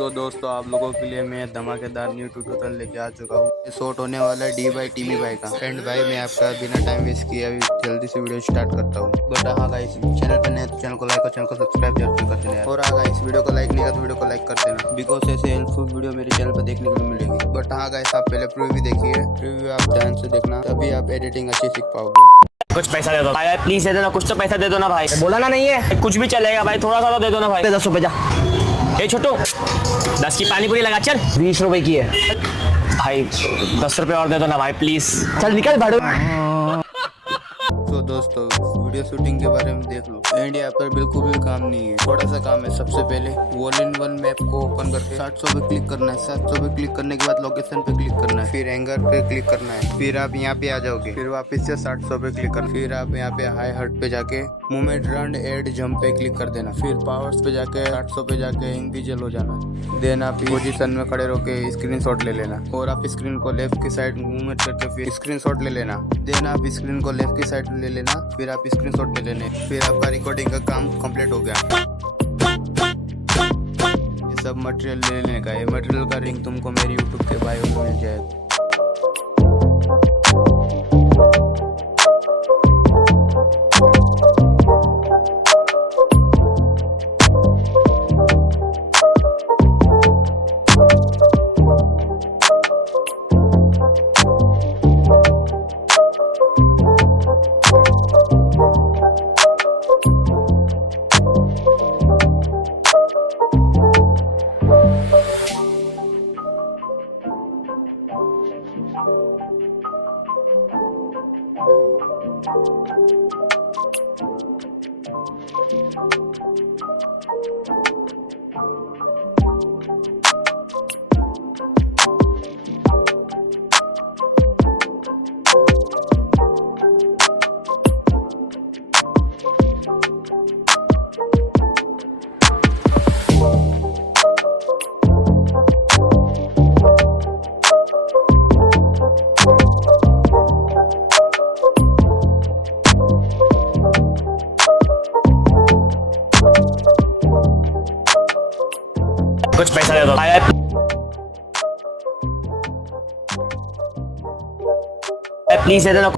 तो दोस्तों आप लोगों के लिए मैं धमाकेदार न्यू ट्यूटोरियल लेके आ चुका हूँ। ये शॉर्ट होने वाला है डी बाई का। फ्रेंड भाई मैं आपका बिना टाइम वेस्ट किए अभी जल्दी से वीडियो स्टार्ट करता हूँ। बट हाँ गाइस, चैनल पर नए तो चैनल को लाइक और चैनल को सब्सक्राइब जरूर कर देना। और हाँ गाइस, वीडियो को लाइक नहीं किया तो वीडियो को लाइक कर देना, बिकॉज ऐसे हेल्पफुल वीडियो मेरे चैनल पर देखने को मिलेगी। बट हाँ गाइस, आप पहले प्रीव्यू देखिए, प्रीव्यू आप ध्यान से देखना, तभी आप एडिटिंग अच्छी सीख पाओगे। कुछ पैसा दे दो भाई, प्लीज दे देना, कुछ तो पैसा दे दो ना भाई। बोला ना नहीं है, कुछ भी चलेगा भाई, थोड़ा सा तो दे दो ना भाई। 10 रुपए जा। ए छोटू, 10 की पानी पूरी लगा, चल। 20 रुपए की है भाई, 10 रुपए और दे दो ना भाई प्लीज। चल निकल भाड़ू। तो दोस्तों वीडियो शूटिंग के बारे में देख लो, इंडिया पर बिल्कुल भी काम नहीं है, थोड़ा सा काम है। सबसे पहले ऑल इन वन मैप को ओपन करके 700 पे क्लिक करना है। 700 पे क्लिक करने के बाद लोकेशन पे क्लिक करना है, फिर एंगर पे क्लिक करना है, फिर आप यहाँ पे आ जाओगे, फिर वापस से 700 पे क्लिक करना, फिर आप यहाँ पे हाई हर्ट पे जाके मूवमेंट रन एड जंप पे क्लिक कर देना, फिर पावर्स पे जाके 800 पे जाके इनविजिबल हो जाना। देन आप पोजीशन में खड़े होके स्क्रीनशॉट ले लेना, और आप स्क्रीन को लेफ्ट की साइड मूवमेंट करके फिर स्क्रीनशॉट ले लेना। देन आप स्क्रीन को लेफ्ट की साइड ले लेना, फिर आप स्क्रीनशॉट ले लेने, फिर आपका रिकॉर्डिंग का काम कंप्लीट हो गया। ये सब मटेरियल ले लेने का, ये मटेरियल का लिंक तुमको मेरी यूट्यूब के बायो में मिल जाएगा। कुछ पैसा दे दो भाई, प्लीज दे देना।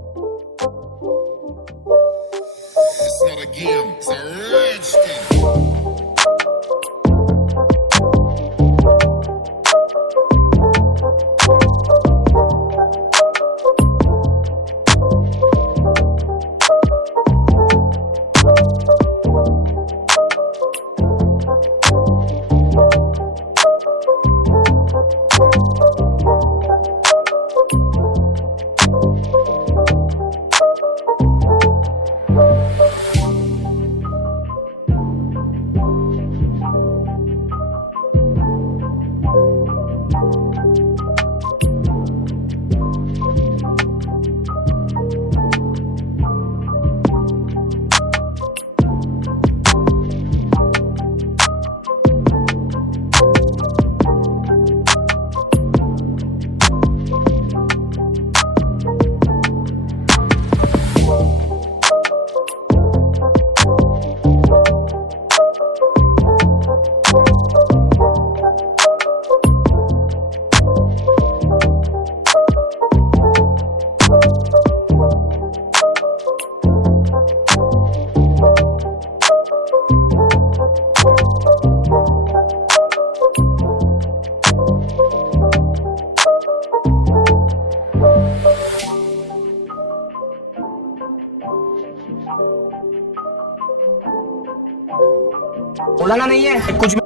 बोला ना नहीं है, कुछ भी।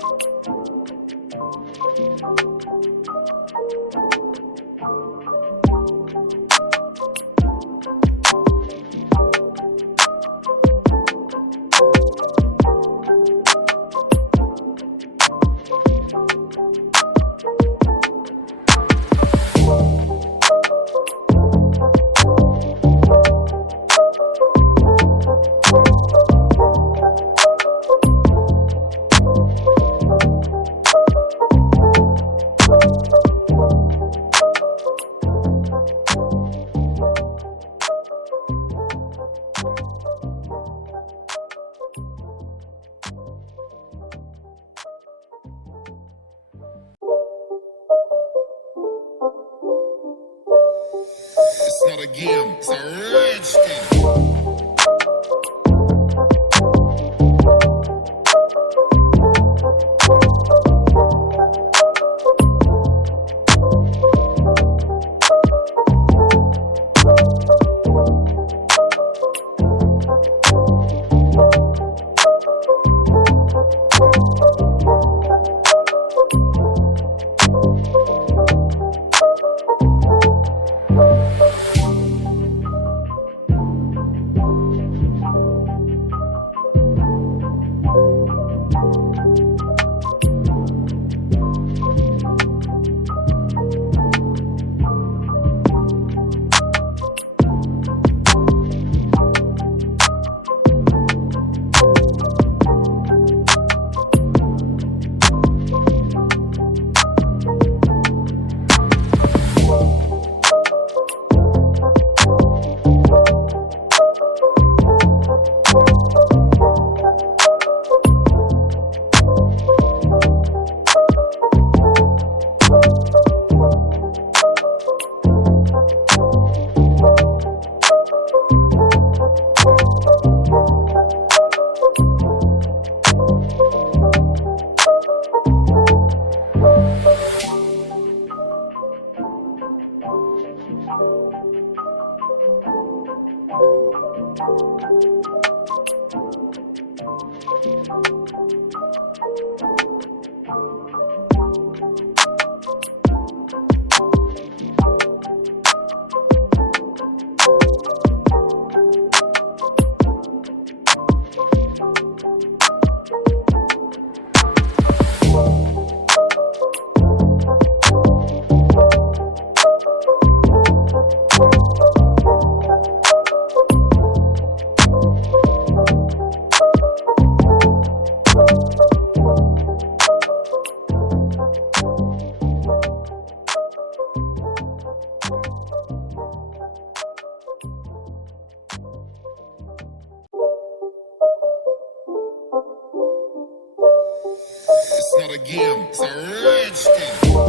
a game, it's a rich thing. It's not a game, it's a rich thing.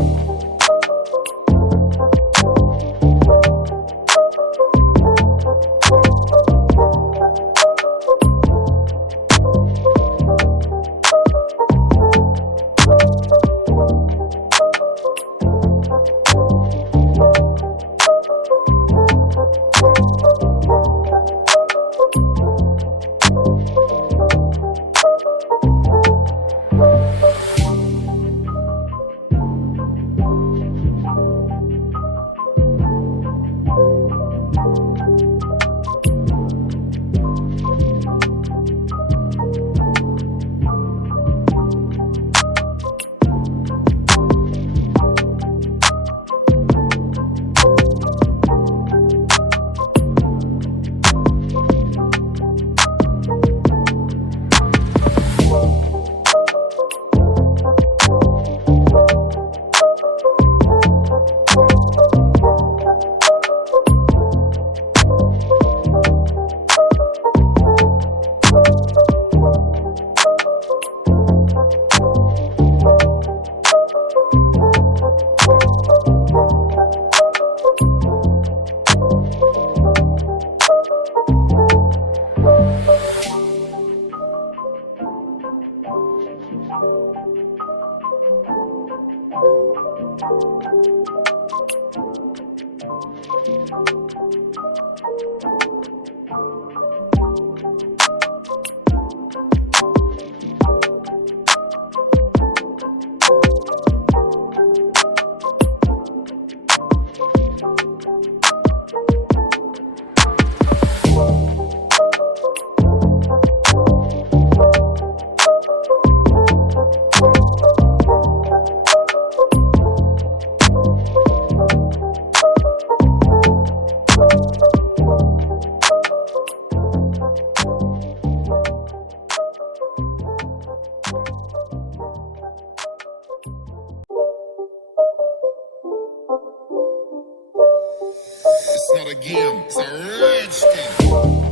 It's not a game, it's a rich thing.